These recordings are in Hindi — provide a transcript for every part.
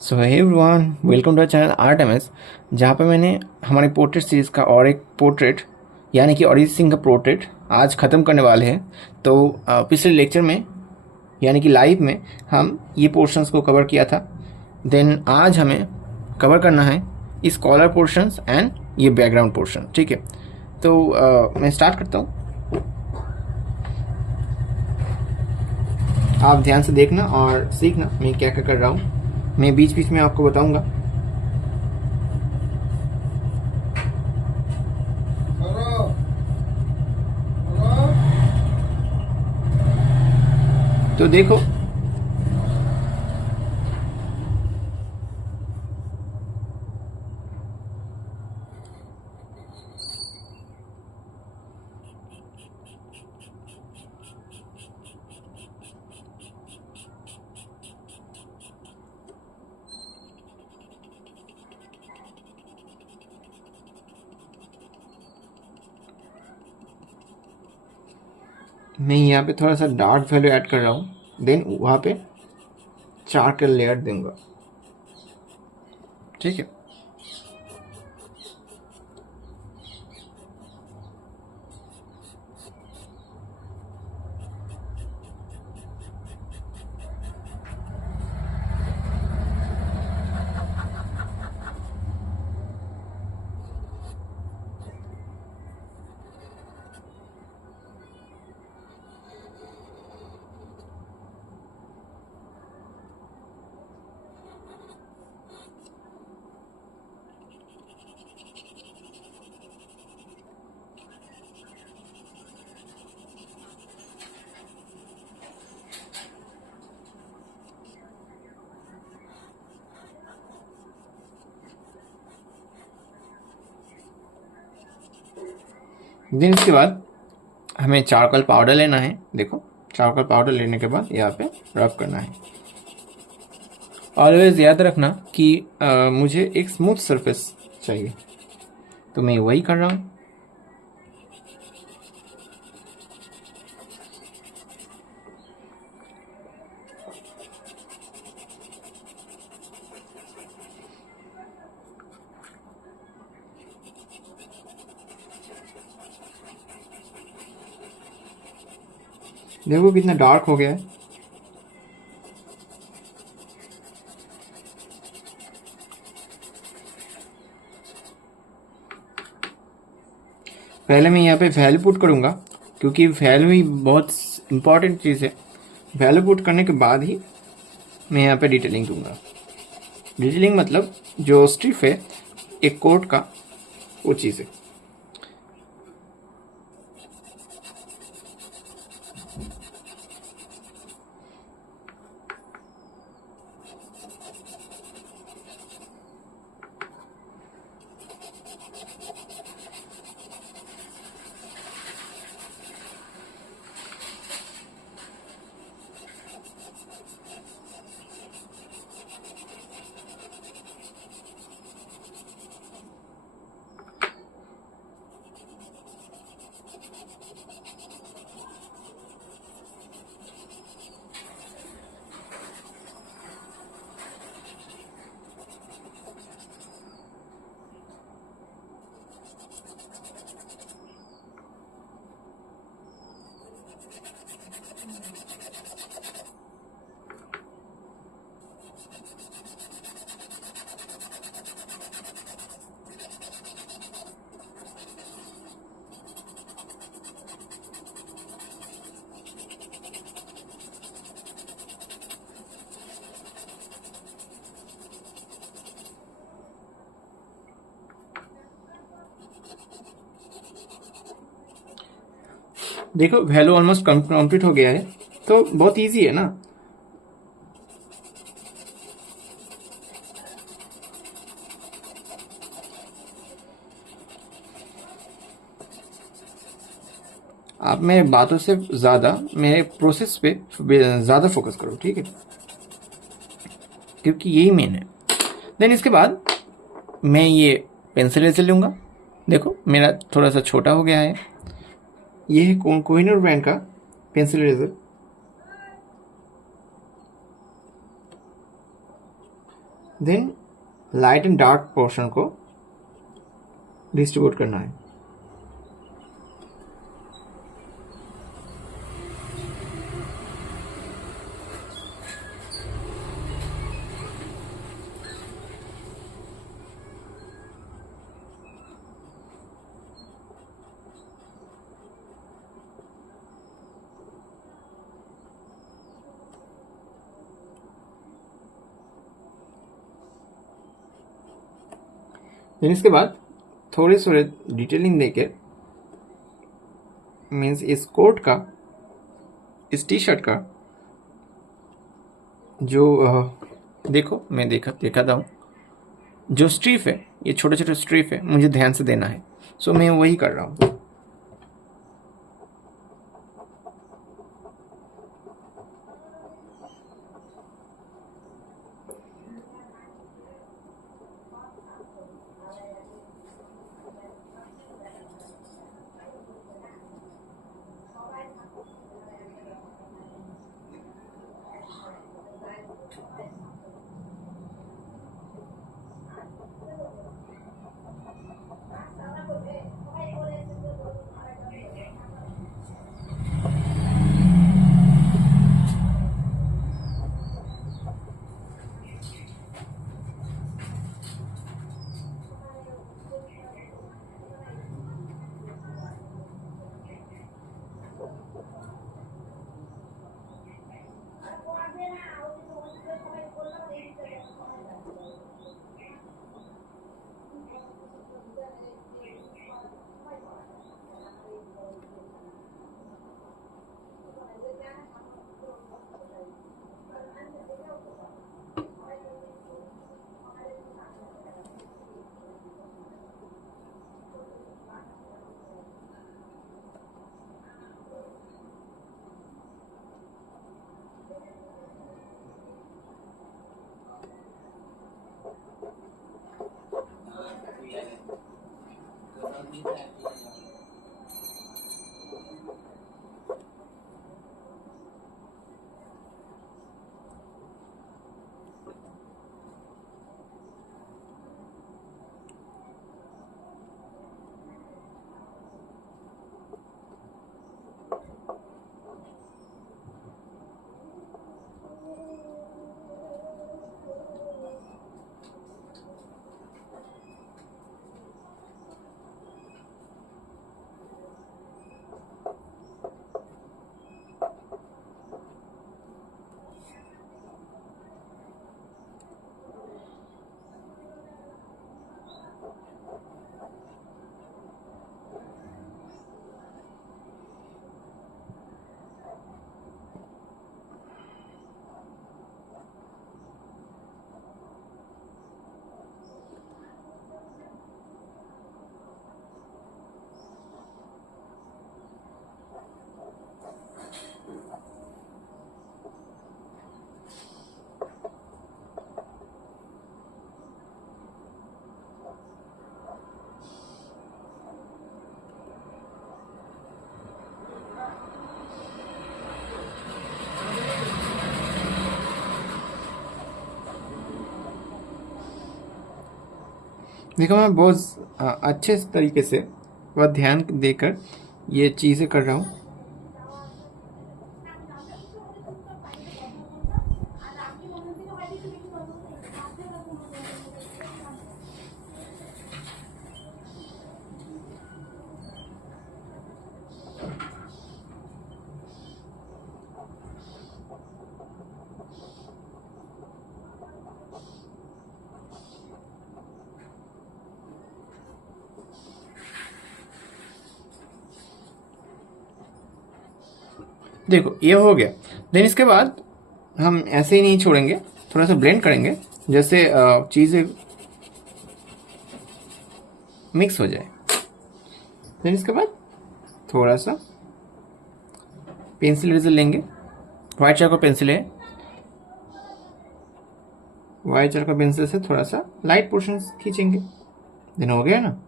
So hey everyone, welcome to channel art M S, जहाँ पे मैंने हमारे पोर्ट्रेट सीरीज़ का और एक पोर्ट्रेट यानी कि अरिजीत सिंह का पोर्ट्रेट आज ख़त्म करने वाले हैं। तो पिछले लेक्चर में यानी कि लाइव में हम ये पोर्शंस को कवर किया था। देन आज हमें कवर करना है इस कॉलर पोर्शंस एंड ये बैकग्राउंड पोर्शन। ठीक है, तो मैं स्टार्ट करता हूँ। आप ध्यान से देखना और सीखना मैं क्या क्या कर रहा हूँ। मैं बीच बीच में आपको बताऊंगा। तो देखो, मैं यहाँ पे थोड़ा सा डार्क वैल्यू ऐड कर रहा हूँ। देन वहाँ पे चार्कोल लेयर दूंगा। ठीक है, देन इसके बाद हमें चारकोल पाउडर लेना है। देखो, चारकोल पाउडर लेने के बाद यहाँ पे रब करना है। ऑलवेज याद रखना कि मुझे एक स्मूथ सरफेस चाहिए, तो मैं वही कर रहा हूँ। देखो कितना डार्क हो गया है। पहले मैं यहाँ पे वैल्यू पुट करूँगा, क्योंकि वैल्यू ही बहुत इंपॉर्टेंट चीज़ है। वैल्यू पुट करने के बाद ही मैं यहाँ पे डिटेलिंग दूंगा। डिटेलिंग मतलब जो स्ट्रिप है एक कोट का, वो चीज़ है। देखो, वैल्यू ऑलमोस्ट कंप्लीट हो गया है, तो बहुत इजी है ना। आप मेरे बातों से ज़्यादा मेरे प्रोसेस पे ज़्यादा फोकस करो, ठीक है, क्योंकि यही मेन है। देन इसके बाद मैं ये पेंसिल लेकर लूँगा। देखो मेरा थोड़ा सा छोटा हो गया है। ये है कोहिनूर ब्रांड का pencil eraser. Then light and dark portion को डिस्ट्रीब्यूट करना है। देन इसके बाद थोड़े थोड़े डिटेलिंग देके, मीन्स इस कोट का, इस टी शर्ट का जो देखो मैं दिखाता हूँ, जो स्ट्रीप है, ये छोटे छोटे स्ट्रीप है, मुझे ध्यान से देना है। सो मैं वही कर रहा हूँ। देखो मैं बहुत अच्छे तरीके से वह ध्यान देकर ये चीज़ें कर रहा हूँ। देखो ये हो गया। देन इसके बाद हम ऐसे ही नहीं छोड़ेंगे, थोड़ा सा ब्लेंड करेंगे, जैसे चीज़ें मिक्स हो जाए। देन इसके बाद थोड़ा सा पेंसिल इरेजर लेंगे, वाइट चारकोल पेंसिल है, वाइट चारकोल पेंसिल से थोड़ा सा लाइट पोर्शन खींचेंगे। देन हो गया ना।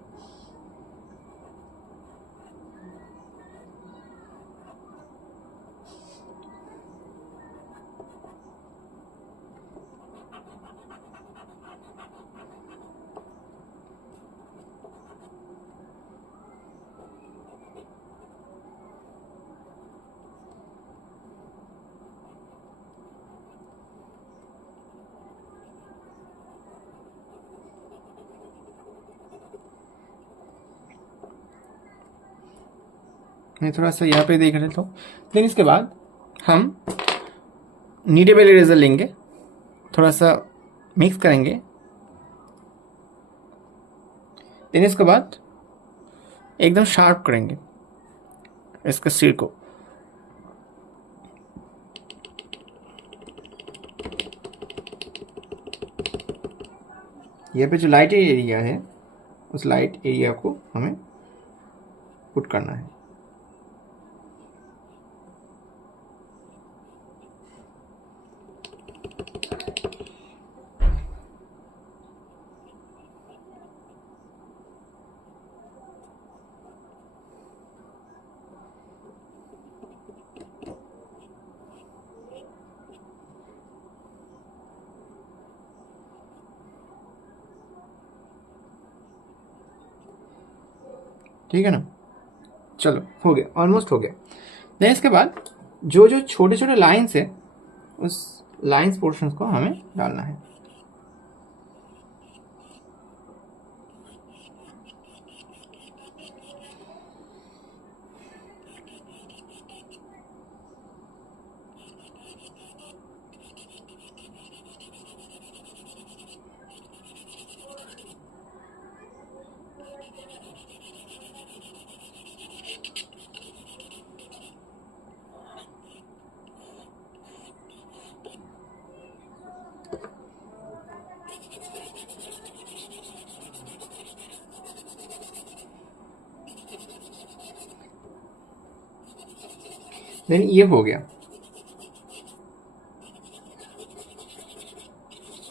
मैं थोड़ा सा यहाँ पे देख लेता हूँ। देन इसके बाद हम नीडेबल इरेजर लेंगे, थोड़ा सा मिक्स करेंगे। देन इसके बाद एकदम शार्प करेंगे इसके सिर को। यहाँ पे जो लाइट एरिया है उस लाइट एरिया को हमें पुट करना है। ठीक है ना, चलो हो गया, ऑलमोस्ट हो गया। देन इसके बाद जो जो छोटे छोटे लाइन्स है उस लाइन्स पोर्शंस को हमें डालना है। देन ये हो गया,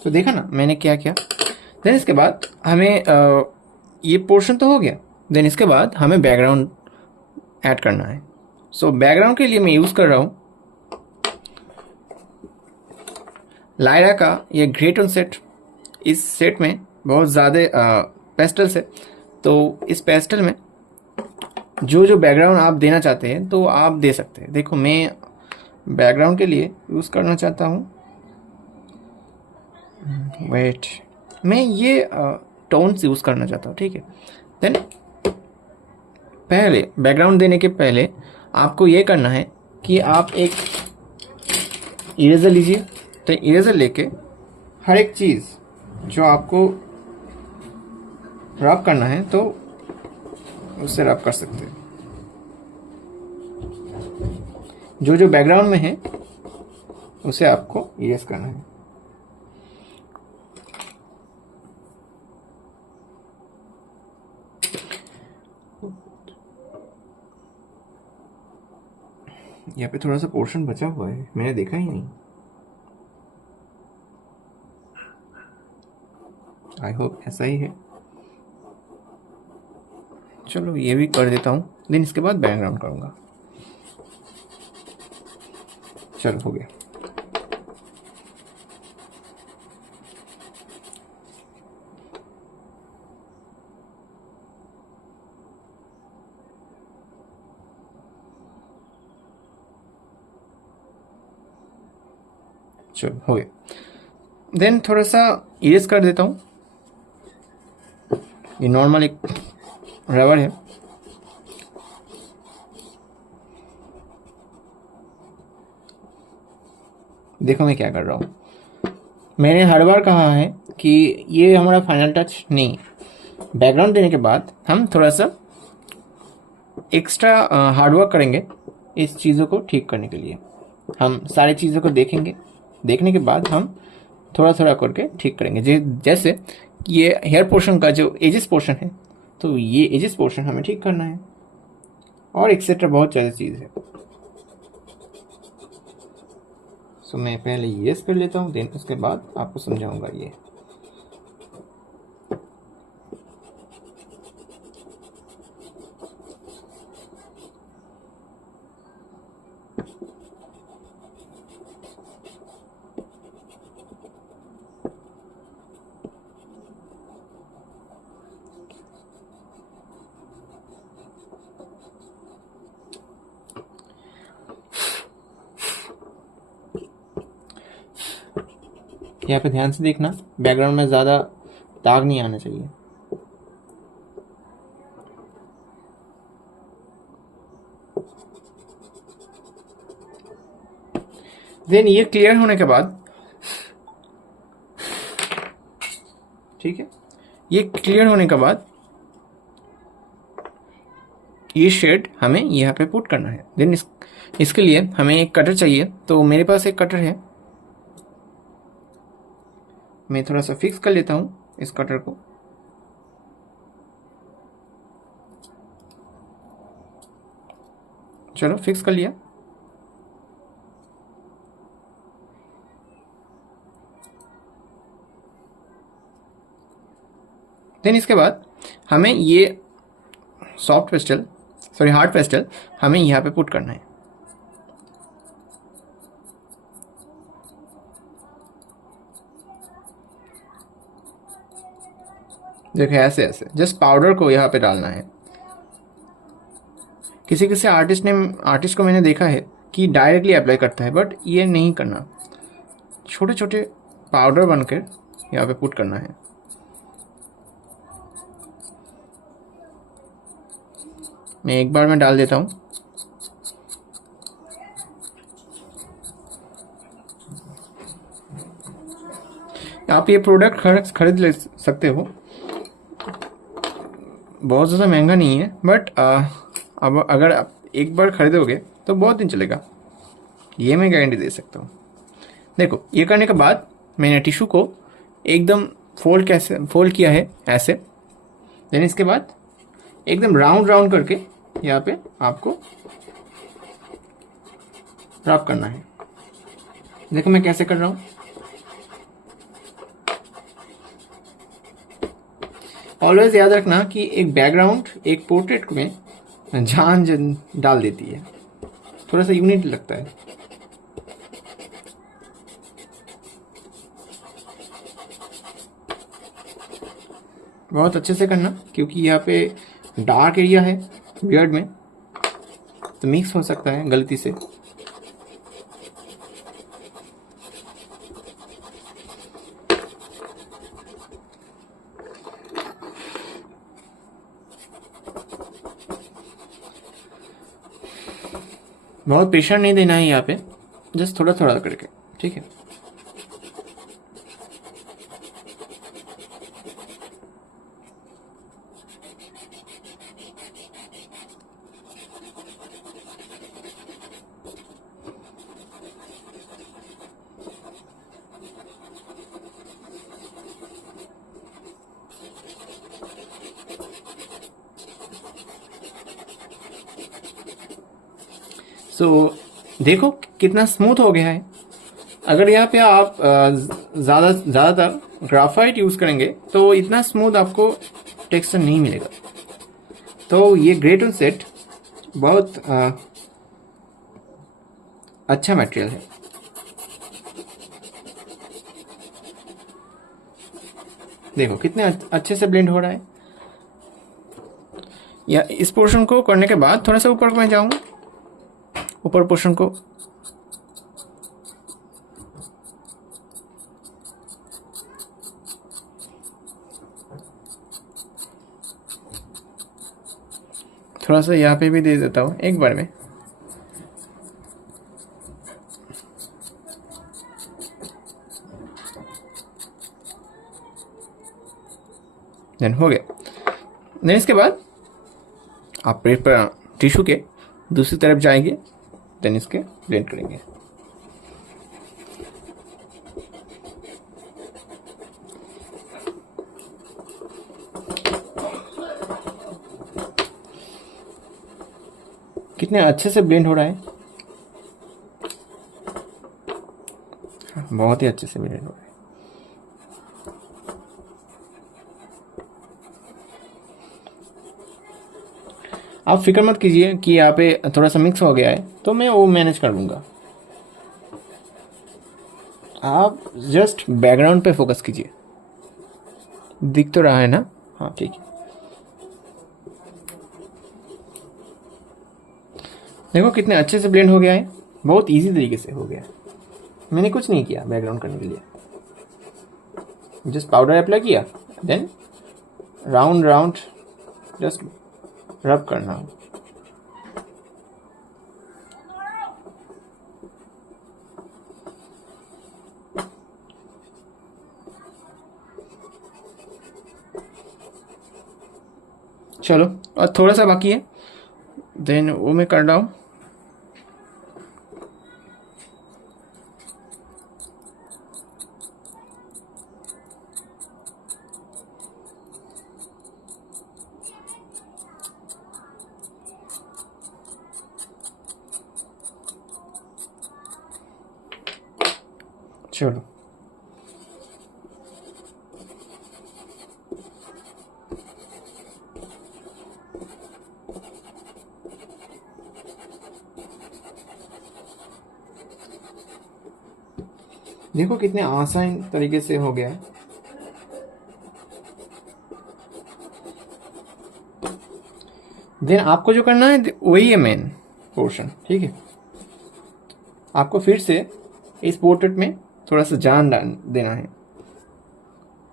तो देखा ना मैंने क्या किया। देन इसके बाद हमें ये पोर्शन तो हो गया। देन इसके बाद हमें बैकग्राउंड ऐड करना है। सो बैकग्राउंड के लिए मैं यूज़ कर रहा हूँ लायरा का ये ग्रे टोन सेट। इस सेट में बहुत ज़्यादा पेस्टल्स है, तो इस पेस्टल में जो जो बैकग्राउंड आप देना चाहते हैं तो आप दे सकते हैं। देखो मैं बैकग्राउंड के लिए यूज़ करना चाहता हूँ, वेट, मैं ये टोन्स यूज़ करना चाहता हूँ। ठीक है, देन पहले बैकग्राउंड देने के पहले आपको ये करना है कि आप एक इरेजर लीजिए। तो इरेजर लेके हर एक चीज़ जो आपको रब करना है तो उससे रब कर सकते हैं। जो जो बैकग्राउंड में है उसे आपको इरेज करना है। यहाँ पे थोड़ा सा पोर्शन बचा हुआ है, मैंने देखा ही नहीं। आई होप ऐसा ही है। चलो ये भी कर देता हूँ, देन इसके बाद बैकग्राउंड करूँगा। चलो हो गया। चलो हो गया। देन थोड़ा सा इरेज कर देता हूँ। ये नॉर्मल एक रबर है। देखो मैं क्या कर रहा हूँ। मैंने हर बार कहा है कि ये हमारा फाइनल टच नहीं। बैकग्राउंड देने के बाद हम थोड़ा सा एक्स्ट्रा हार्डवर्क करेंगे इस चीज़ों को ठीक करने के लिए। हम सारी चीज़ों को देखेंगे, देखने के बाद हम थोड़ा थोड़ा करके ठीक करेंगे। जैसे ये हेयर पोर्शन का जो एजेस पोर्शन है तो ये एजेस पोर्शन हमें ठीक करना है, और एक्सेट्रा बहुत ज़्यादा चीज़ है। सो मैं पहले ये कर लेता हूँ, देन उसके बाद आपको समझाऊंगा ये। यहाँ पे ध्यान से देखना, बैकग्राउंड में ज़्यादा दाग नहीं आना चाहिए। देन ये क्लियर होने के बाद, ठीक है, ये क्लियर होने के बाद ये शेड हमें यहाँ पे पुट करना है। देन इसके लिए हमें एक कटर चाहिए, तो मेरे पास एक कटर है, मैं थोड़ा सा फिक्स कर लेता हूँ इस कटर को। चलो फिक्स कर लिया। देन इसके बाद हमें ये soft pastel, sorry hard pastel हमें यहाँ पे पुट करना है। देखो ऐसे ऐसे जस्ट पाउडर को यहाँ पे डालना है। किसी किसी आर्टिस्ट को मैंने देखा है कि डायरेक्टली अप्लाई करता है, बट ये नहीं करना, छोटे छोटे पाउडर बनकर यहाँ पे पुट करना है। मैं एक बार में डाल देता हूँ। आप ये प्रोडक्ट खरीद ले सकते हो, बहुत ज़्यादा महंगा नहीं है, बट अब अगर आप एक बार खरीदोगे तो बहुत दिन चलेगा, ये मैं गारंटी दे सकता हूँ। देखो ये करने के बाद मैंने टिश्यू को एकदम फोल्ड किया है ऐसे। देन इसके बाद एकदम राउंड करके यहाँ पे आपको रब करना है। देखो मैं कैसे कर रहा हूँ। ऑलवेज याद रखना कि एक बैकग्राउंड एक पोर्ट्रेट में जान डाल देती है, थोड़ा सा यूनिक लगता है। बहुत अच्छे से करना, क्योंकि यहाँ पे डार्क एरिया है बियर्ड में, तो मिक्स हो सकता है गलती से। बहुत प्रेशर नहीं देना है यहाँ पे, जस्ट थोड़ा थोड़ा करके, ठीक है। सो देखो कितना स्मूथ हो गया है। अगर यहाँ पे आप ज़्यादातर ग्राफाइट यूज़ करेंगे तो इतना स्मूथ आपको टेक्सचर नहीं मिलेगा। तो ये ग्रे टोन सेट बहुत अच्छा मटेरियल है। देखो कितने अच्छे से ब्लेंड हो रहा है। या इस पोर्शन को करने के बाद थोड़ा सा ऊपर मैं जाऊंगा, ऊपर पोर्शन को थोड़ा सा यहाँ पे भी दे देता हूँ एक बार में। देन हो गया। देन इसके बाद आप टिश्यू के दूसरी तरफ जाएंगे, देन इसके ब्लेंड करेंगे। कितने अच्छे से ब्लेंड हो रहा है, बहुत ही अच्छे से ब्लेंड हो रहा है। आप फिक्र मत कीजिए कि यहाँ पे थोड़ा सा मिक्स हो गया है, तो मैं वो मैनेज कर लूँगा। आप जस्ट बैकग्राउंड पे फोकस कीजिए। दिख तो रहा है ना? हाँ ठीक है। देखो कितने अच्छे से ब्लेंड हो गया है, बहुत इजी तरीके से हो गया। मैंने कुछ नहीं किया बैकग्राउंड करने के लिए, जस्ट पाउडर अप्लाई किया, देन राउंड जस्ट रब करना। चलो, और थोड़ा सा बाकी है, देन वो मैं कर रहा हूँ। चलो, देखो कितने आसान तरीके से हो गया है। देन आपको जो करना है वही है मेन पोर्शन, ठीक है। आपको फिर से इस पोर्ट्रेट में थोड़ा सा जान देना है,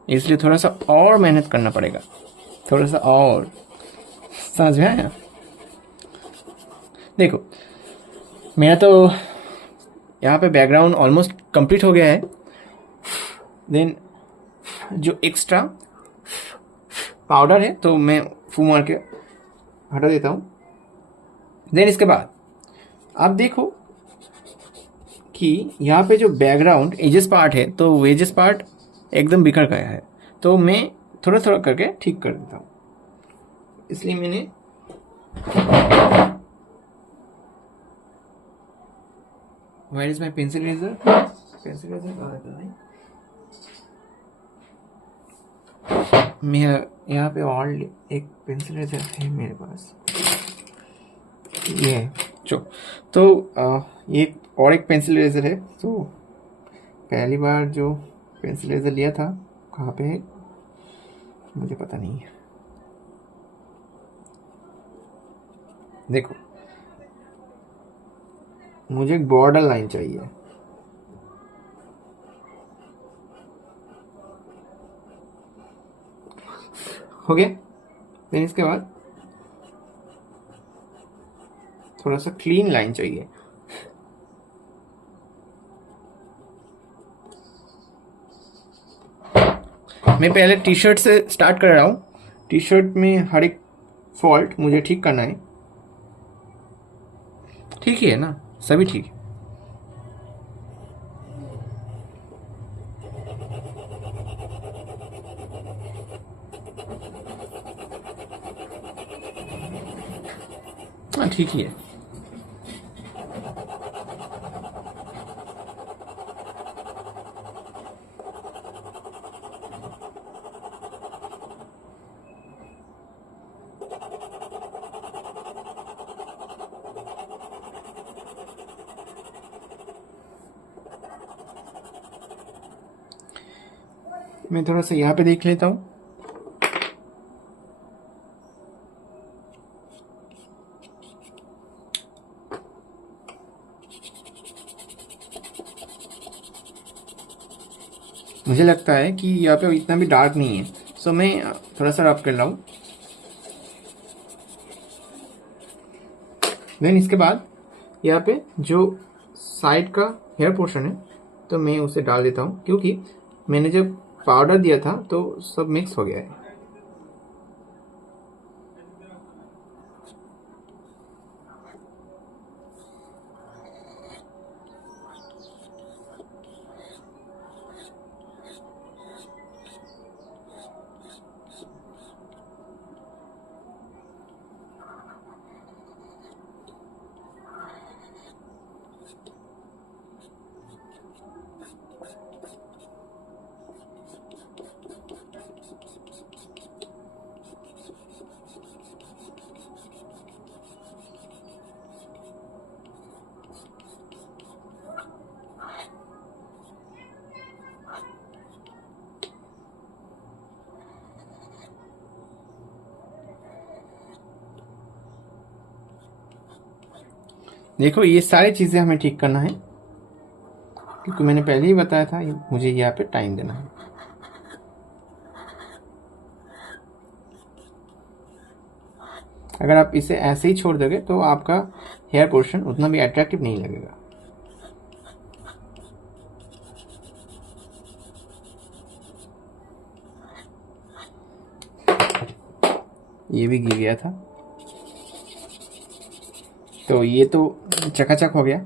इसलिए थोड़ा सा और मेहनत करना पड़ेगा, थोड़ा सा और। समझ में आया? देखो, मेरा तो यहाँ पे बैकग्राउंड ऑलमोस्ट कंप्लीट हो गया है। देन जो एक्स्ट्रा पाउडर है तो मैं फू मार के हटा देता हूँ। देन इसके बाद आप देखो कि यहाँ पे जो बैकग्राउंड एजेस पार्ट है तो वो एजेस पार्ट एकदम बिखर गया है, तो मैं थोड़ा थोड़ा करके ठीक कर देता हूँ। इसलिए मैंने Where is my pencil eraser? Pencil eraser कहाँ रहता है? मैं यहाँ पे और एक पेंसिल इरेजर है मेरे पास, ये है जो। तो ये और एक पेंसिल इरेजर है। तो पहली बार जो पेंसिल इरेजर लिया था कहाँ पे है मुझे पता नहीं है। देखो, मुझे एक बॉर्डर लाइन चाहिए। हो गया। फिर इसके बाद थोड़ा सा क्लीन लाइन चाहिए। मैं पहले टी शर्ट से स्टार्ट कर रहा हूँ। टी शर्ट में हर एक फॉल्ट मुझे ठीक करना है। ठीक ही है ना? सभी ठीक है। हाँ, ठीक ही है। मैं थोड़ा सा यहाँ पे देख लेता हूँ। मुझे लगता है कि यहाँ पे इतना भी डार्क नहीं है, सो मैं थोड़ा सा रब कर रहा हूँ। देन इसके बाद यहाँ पे जो साइड का हेयर पोर्शन है तो मैं उसे डाल देता हूँ, क्योंकि मैंने जब पाउडर दिया था तो सब मिक्स हो गया है। देखो, ये सारी चीज़ें हमें ठीक करना है, क्योंकि मैंने पहले ही बताया था मुझे यहाँ पे टाइम देना है। अगर आप इसे ऐसे ही छोड़ दोगे तो आपका हेयर पोर्शन उतना भी अट्रैक्टिव नहीं लगेगा। ये भी गिर गया था। तो ये तो चकाचक हो गया।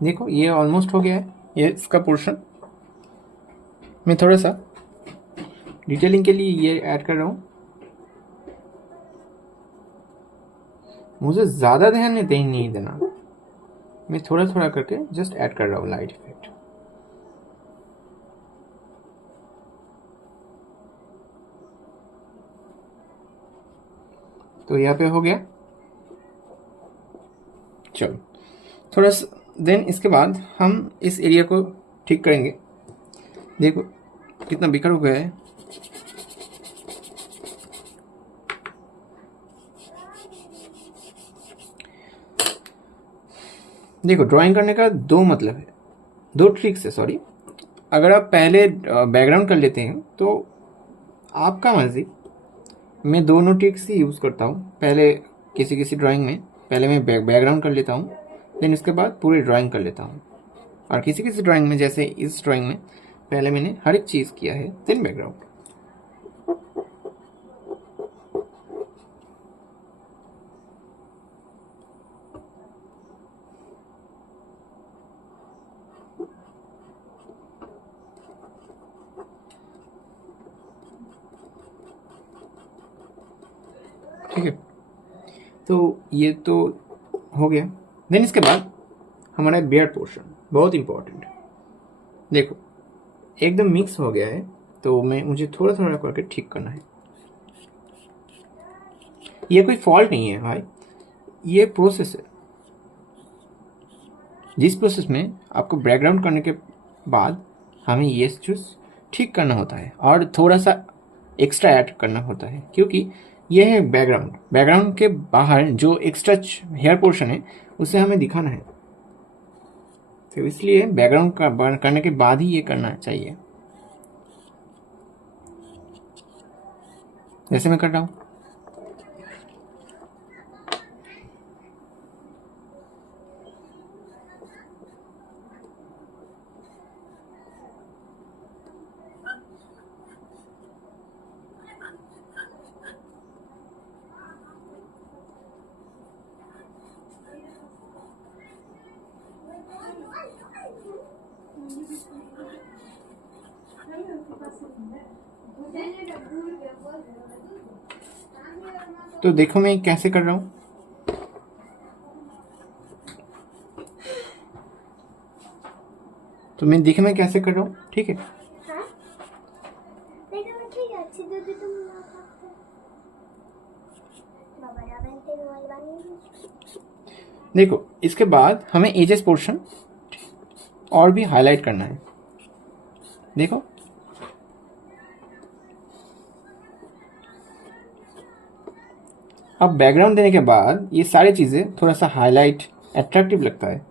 देखो ये ऑलमोस्ट हो गया है, ये इसका पोर्शन। मैं थोड़ा सा डिटेलिंग के लिए ये ऐड कर रहा हूँ। मुझे ज़्यादा ध्यान नहीं देना, मैं थोड़ा थोड़ा करके जस्ट ऐड कर रहा हूँ लाइट इफेक्ट। तो यहाँ पे हो गया। चलो थोड़ा सा देन इसके बाद हम इस एरिया को ठीक करेंगे। देखो कितना बिखर हो गया है। देखो ड्राइंग करने का दो मतलब है, दो ट्रिक्स है, सॉरी। अगर आप पहले बैकग्राउंड कर लेते हैं तो आपका मर्जी। मैं दोनों ट्रिक्स ही यूज़ करता हूँ। पहले किसी किसी ड्राइंग में पहले मैं बैकग्राउंड कर लेता हूँ, देन उसके बाद पूरी ड्राइंग कर लेता हूँ। और किसी किसी ड्राइंग में, जैसे इस ड्राइंग में, पहले मैंने हर एक चीज़ किया है, देन बैकग्राउंड। ठीक है, तो ये तो हो गया। देन इसके बाद हमारा बियर्ड पोर्शन बहुत इंपॉर्टेंट। देखो एकदम मिक्स हो गया है, तो मुझे थोड़ा थोड़ा करके ठीक करना है। ये कोई फॉल्ट नहीं है भाई, ये प्रोसेस है। जिस प्रोसेस में आपको बैकग्राउंड करने के बाद हमें ये चीज़ ठीक करना होता है और थोड़ा सा एक्स्ट्रा ऐड करना होता है, क्योंकि ये है बैकग्राउंड। बैकग्राउंड के बाहर जो एक्स्ट्रा हेयर पोर्शन है उसे हमें दिखाना है, तो इसलिए बैकग्राउंड करने के बाद ही ये करना चाहिए, जैसे मैं कर रहा हूँ। तो देखो मैं कैसे कर रहा हूँ। तो मैं देखो मैं कैसे कर रहा हूँ, ठीक है। देखो इसके बाद हमें एजेस पोर्शन और भी हाईलाइट करना है। देखो अब बैकग्राउंड देने के बाद ये सारी चीज़ें थोड़ा सा हाईलाइट अट्रैक्टिव लगता है।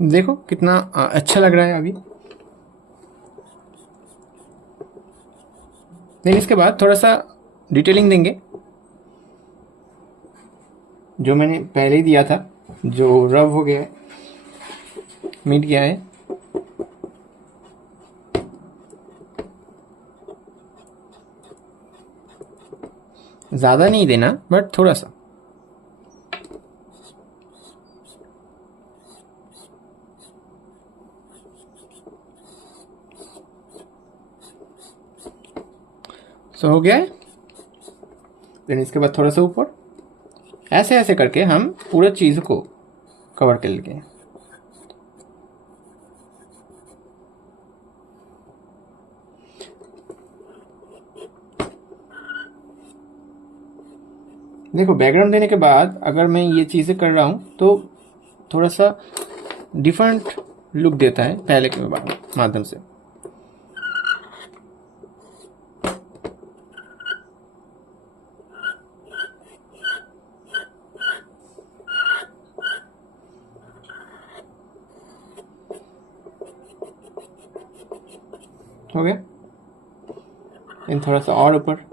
देखो कितना अच्छा लग रहा है अभी। देन इसके बाद थोड़ा सा डिटेलिंग देंगे, जो मैंने पहले ही दिया था, जो रब हो गया है, मिट गया है। ज़्यादा नहीं देना बट थोड़ा सा। सो हो गया है। देन इसके बाद थोड़ा सा ऊपर, ऐसे ऐसे करके हम पूरा चीज़ को कवर कर लेंगे। देखो बैकग्राउंड देने के बाद अगर मैं ये चीज़ें कर रहा हूँ तो थोड़ा सा डिफरेंट लुक देता है पहले के माध्यम से। हो गया। इन थोड़ा सा और ऊपर,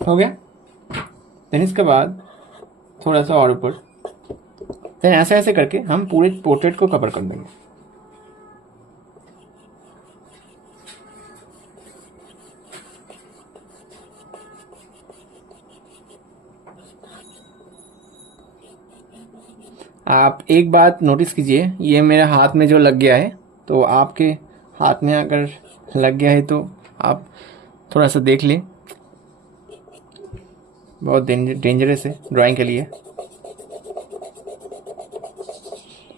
हो गया। देन इसके बाद थोड़ा सा और ऊपर। देन ऐसे ऐसे करके हम पूरे पोर्ट्रेट को कवर कर देंगे। आप एक बात नोटिस कीजिए, ये मेरे हाथ में जो लग गया है, तो आपके हाथ में अगर लग गया है तो आप थोड़ा सा देख लें। बहुत डेंजरस है ड्राइंग के लिए।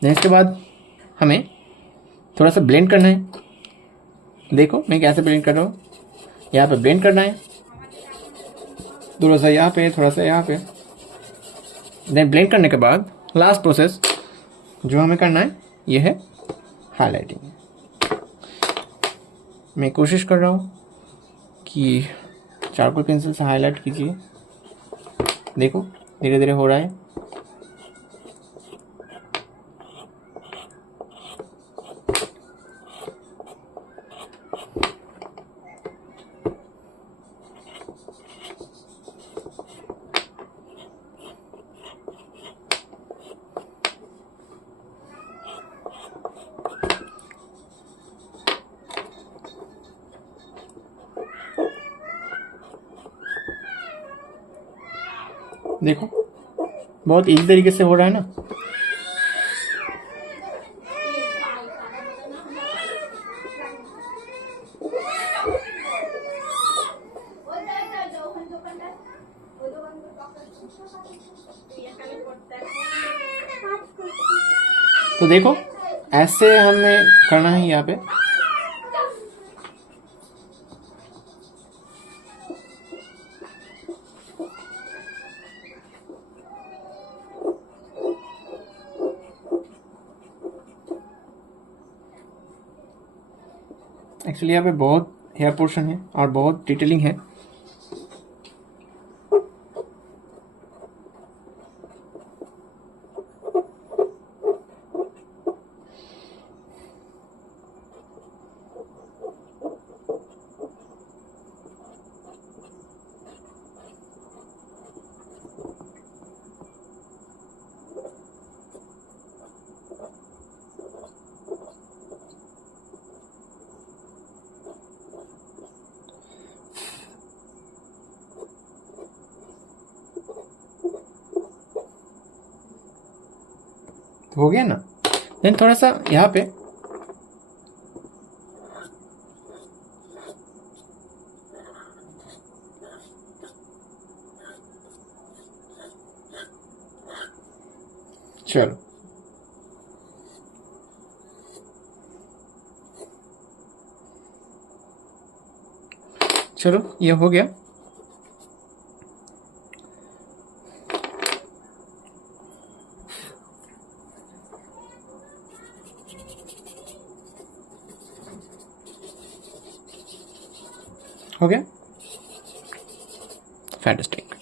इसके बाद हमें थोड़ा सा ब्लेंड करना है। देखो मैं कैसे ब्लेंड कर रहा हूँ। यहाँ पे ब्लेंड करना है, थोड़ा सा यहाँ पे, थोड़ा सा यहाँ पे। देन ब्लेंड करने के बाद लास्ट प्रोसेस जो हमें करना है ये है हाईलाइटिंग। मैं कोशिश कर रहा हूँ कि चारकोल पेंसिल से हाईलाइट कीजिए। देखो धीरे धीरे हो रहा है। देखो बहुत इजी तरीके से हो रहा है ना। तो देखो ऐसे हमें करना है यहाँ पे। एक्चुअली यहाँ पे बहुत हेयर पोर्शन है और बहुत डिटेलिंग है। हो गया ना। देन थोड़ा सा यहाँ पे चलो चलो ये हो गया। हो गया फैंटास्टिक।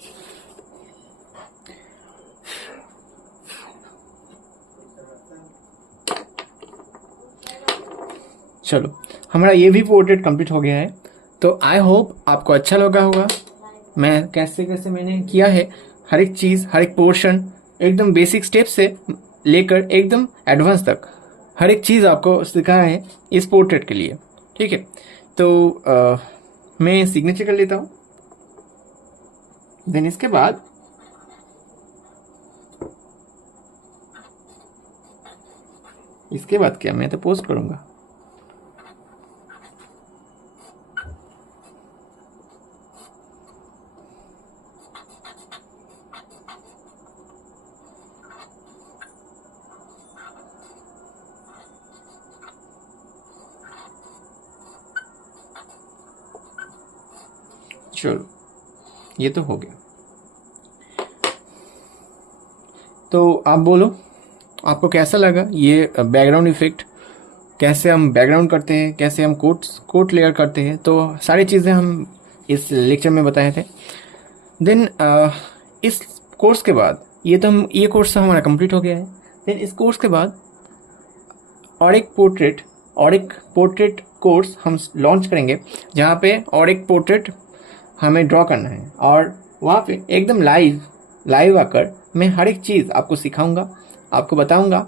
चलो हमारा ये भी पोर्ट्रेट कंप्लीट हो गया है। तो आई होप आपको अच्छा लगा होगा मैं कैसे कैसे मैंने किया है। हर एक चीज़, हर एक पोर्शन, एकदम बेसिक स्टेप से लेकर एकदम एडवांस तक हर एक चीज़ आपको सिखाया है इस पोर्ट्रेट के लिए। ठीक है, तो मैं सिग्नेचर कर लेता हूँ। देन इसके बाद क्या, मैं तो पोस्ट करूँगा। चलो, ये तो हो गया। तो आप बोलो, आपको कैसा लगा ये बैकग्राउंड इफेक्ट? कैसे हम बैकग्राउंड करते हैं, कैसे हम कोट लेयर करते हैं, तो सारी चीज़ें हम इस लेक्चर में बताए थे। देन इस कोर्स के बाद ये कोर्स हमारा कंप्लीट हो गया है। देन इस कोर्स के बाद और एक पोर्ट्रेट कोर्स हम लॉन्च करेंगे, जहाँ पे और एक पोर्ट्रेट हमें ड्रॉ करना है, और वहाँ पे एकदम लाइव आकर मैं हर एक चीज़ आपको सिखाऊंगा, आपको बताऊंगा,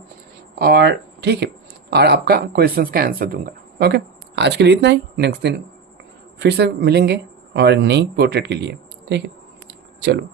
और ठीक है, और आपका क्वेश्चंस का आंसर दूंगा। ओके, आज के लिए इतना ही। नेक्स्ट दिन फिर से मिलेंगे और नई पोर्ट्रेट के लिए। ठीक है, चलो।